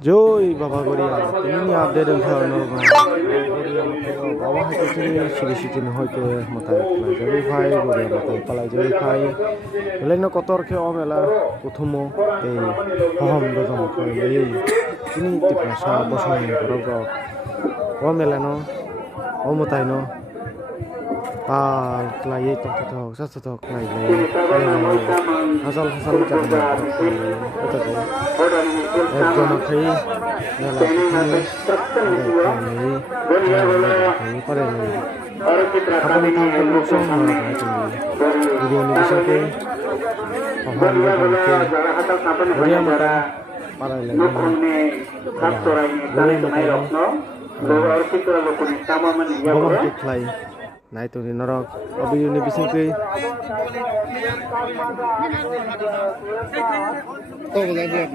Joy Baba Goria, ini update untuk normal. Goria mata bawah itu sini sini hoite mata jadi fai Goria mata pala jadi fai. Lain kotor ke omela uthumo hom dodom ke ini tipe sa bosong rogo omela no omutai no pal klai tok satu klai asal jangan itu tuh একজন খাই মেলা খাই পারে আপনি থাকবেন লোকসং video নিবিশকে পাহাড় বাগানকে বড়িয়া মাতা পারাই লাগে বড়িয়া মাতা ভগবান খাই নাই তো নরক অবিও নিবিশকে তো বলা যায়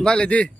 Vale, di.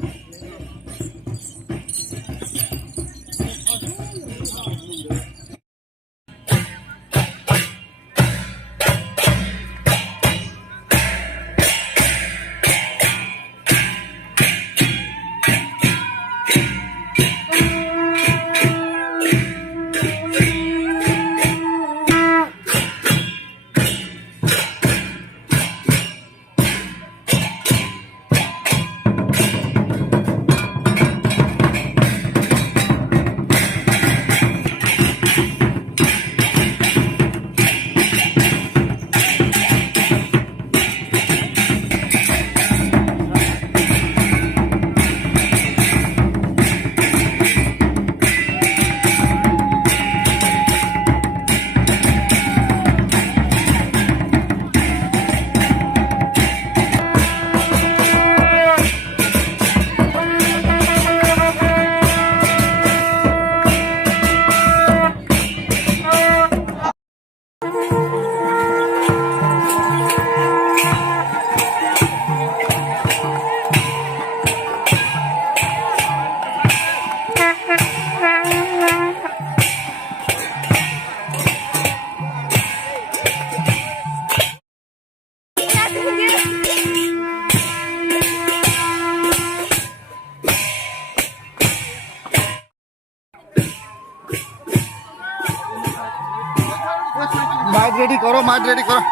মাঠ রেডি করো, মাঠ রেডি করো।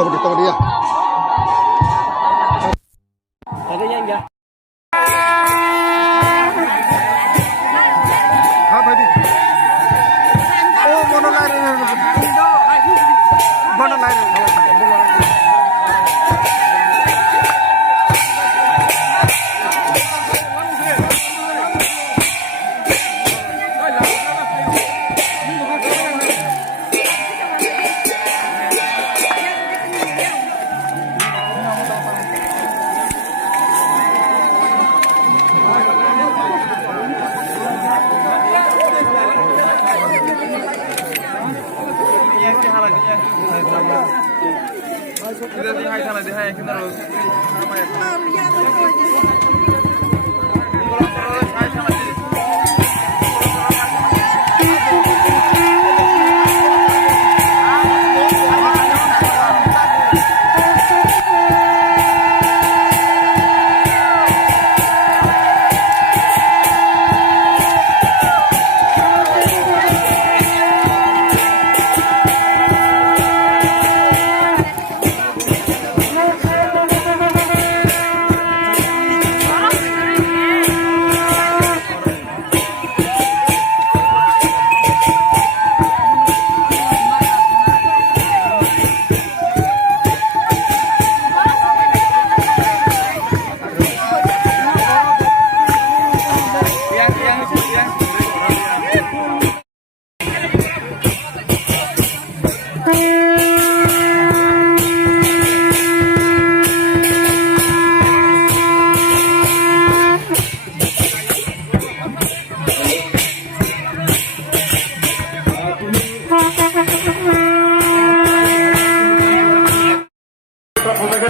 Tunggu dia. हाँ भाई ओ mono line mono line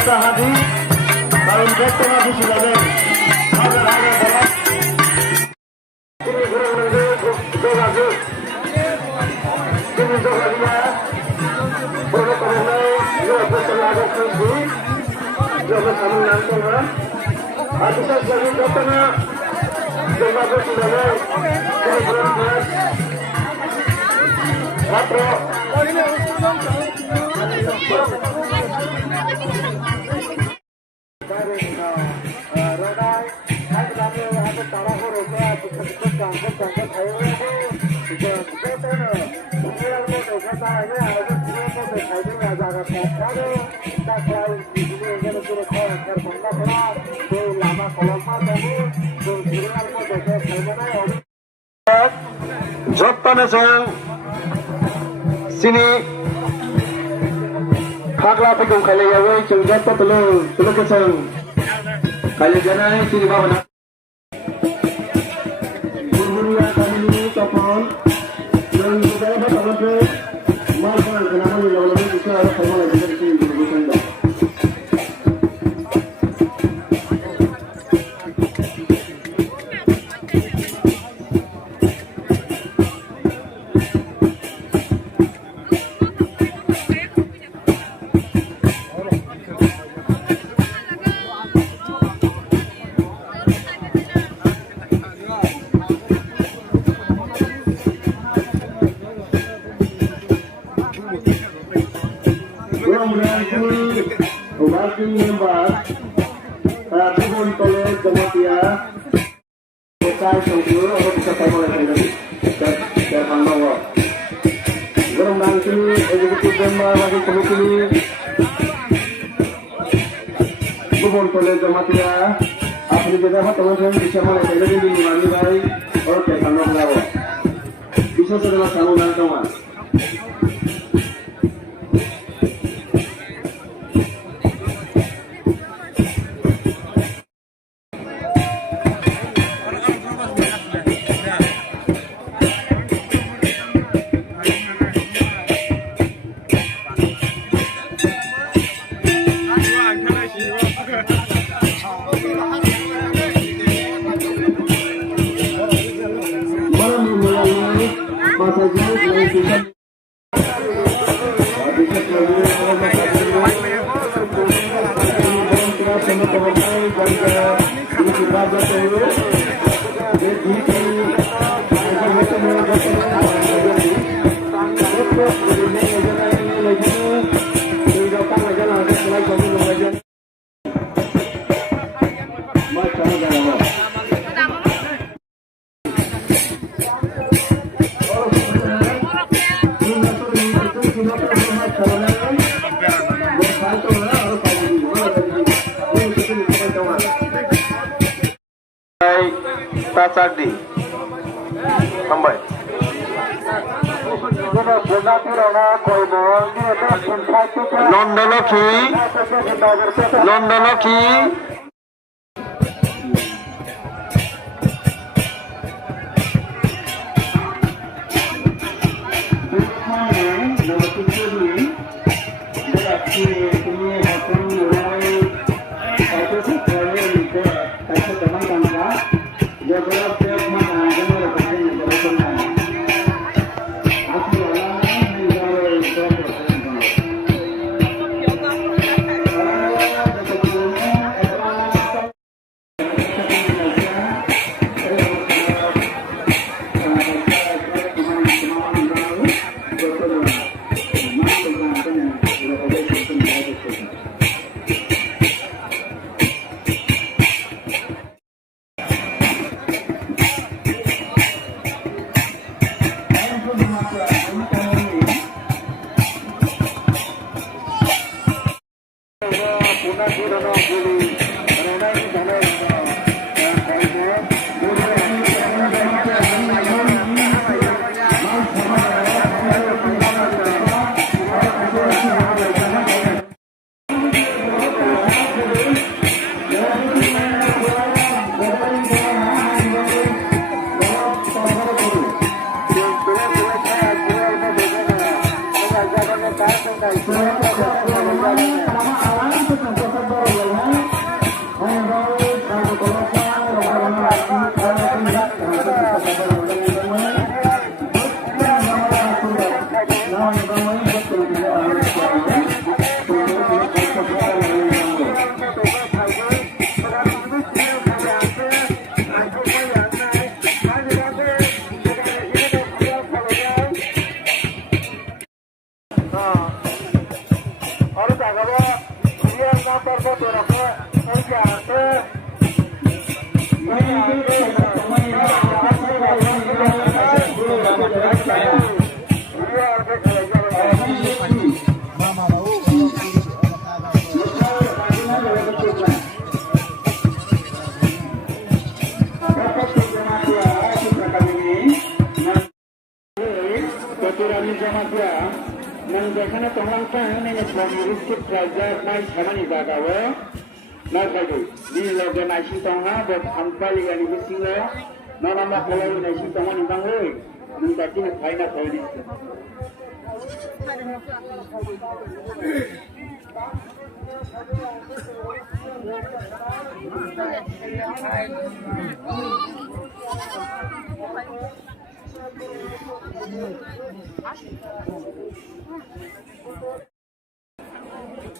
Pemirsa hadir, kalau kita masih sudah ada, ini kurang lebih berlaku. Ini juga boleh kerana ia berlaku sendiri, ia bersama dengan hati saya jadi katanya berlaku sudah ada, ini berlaku. Matro. Jottanasang sini Fakla pegang kali awal cengkat telur kesang kali janai sini bawa nak Burburia kami ini kapal yang kita dapat apa makan kenapa ni lawan ini kita ada sama lagi dari sini berbusang dah. Working members, people college, Jamatia, Kokai, Songkyo, atau bisa tahu oleh tadi, dan Mandawa. Gerong nanti, executive member lagi komisi, people college, Jamatia, apa juga teman-teman bisa mulai dari di mana baik, oke, Mandawa. Bisa segera sambungan kawan. Masa jauh Tacagdi Sampai Nondoloki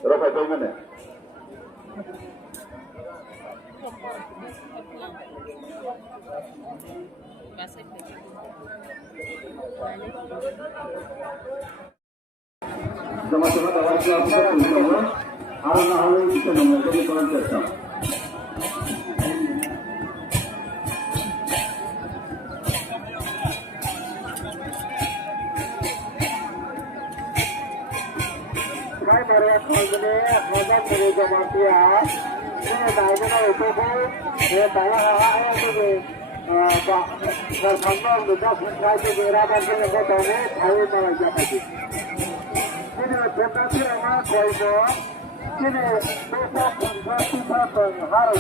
Berapa mana? Sama-sama dalam kelas kita hal-hal bisa memotong konsentrasi. Saya baru ini modal dari Jamatia. Ini daerah itu pun daerah itu Pak Bersambung juga berkait dengan apa yang kita tahu, tahu malah siapa sih? Ini demokrasi ramah koido. Ini besok konsentrasi harus